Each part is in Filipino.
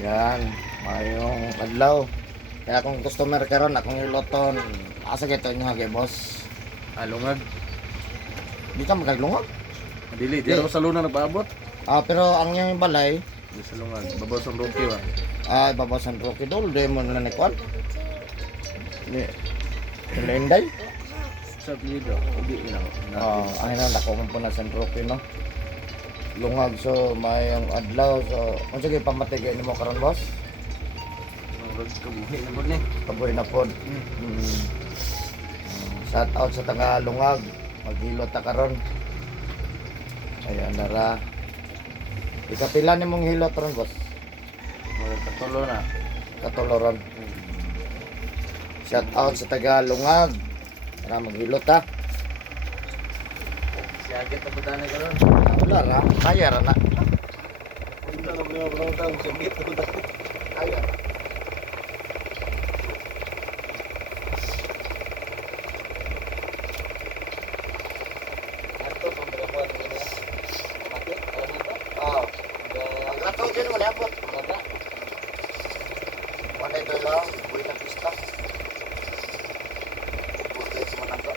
Yan, mayong adlaw. Kaya kung customer karon akong iloton, asa kito inyo hagi boss? Alungag. Di ka magaglungog. Dili, di ako sa luna nagpaabot. Pero ang iyong balay, Di sa lungag. Babaw sa Rocky ba? babasan Rocky Dol, di mo na nikwan. Ni Lenday. Sa video. Hindi lang. Ay na nako mo na San Roque no. Lungag so mayong adlaw so unsa gyud pamatigay nimo karon boss? Murag kabuhi na po ni. Kaboy na pod. Shout out sa taga Lungag. Maghilot ta karon. Ayan nara. Ikapila nimong hilot ron boss? Murag katulo na. Katoloran. Shout out sa taga Lungag. Tara maghilot ta. Siagit na po tayo karon. Wala ra, kaya ra na. Punta na po yung taong siagit na po tayo. Kaya. Ato, pambalakwan ko na. Mati, ano ito? Ang rato dyan mo na abot. Mata. Wala ito lang, buhay na pista. Buhay sa manangka.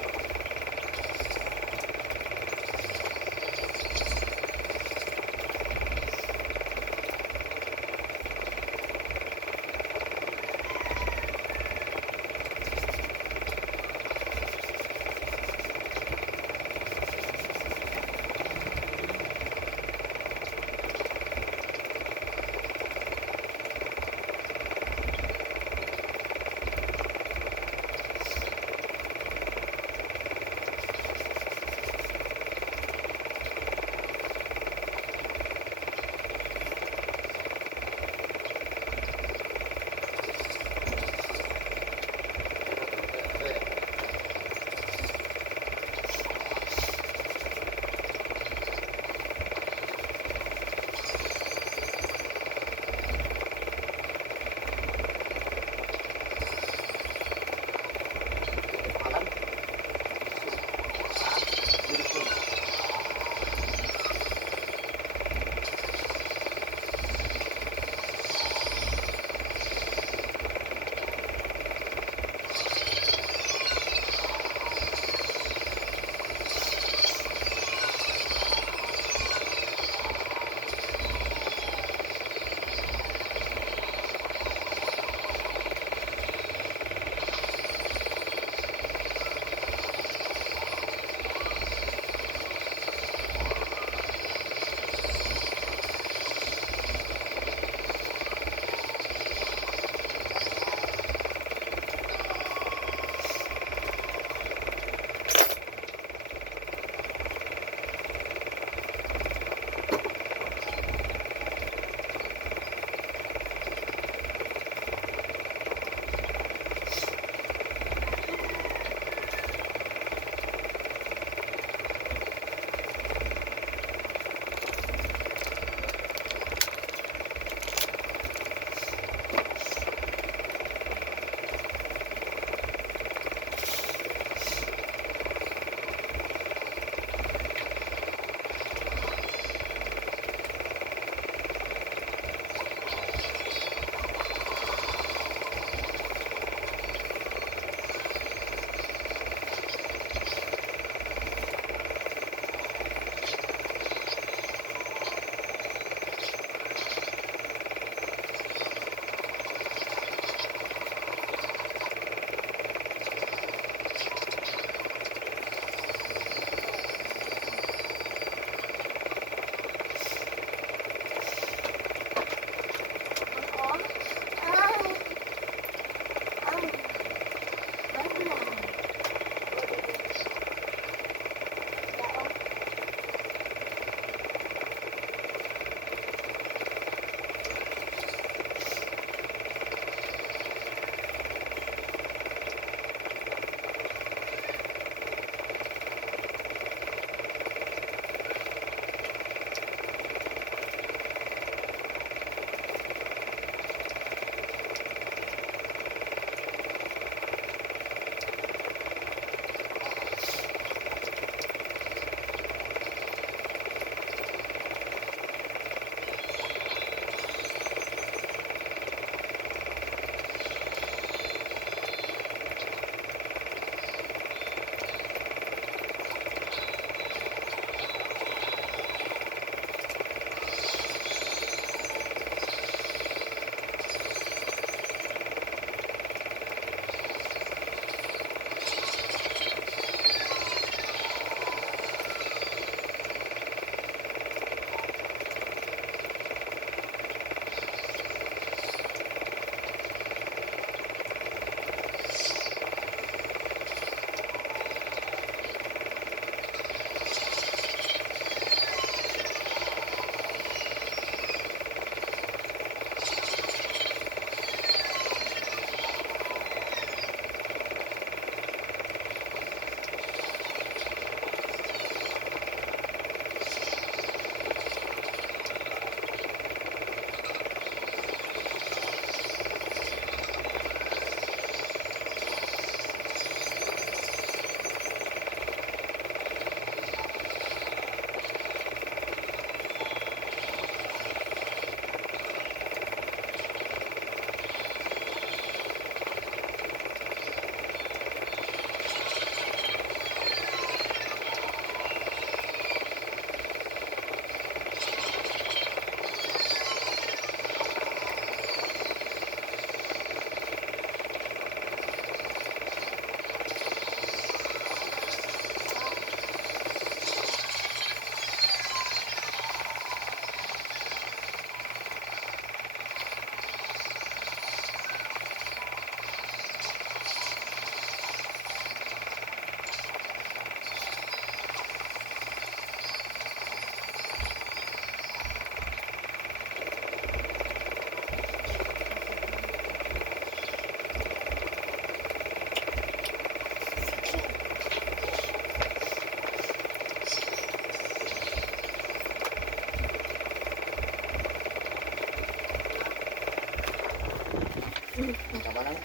Tama lang.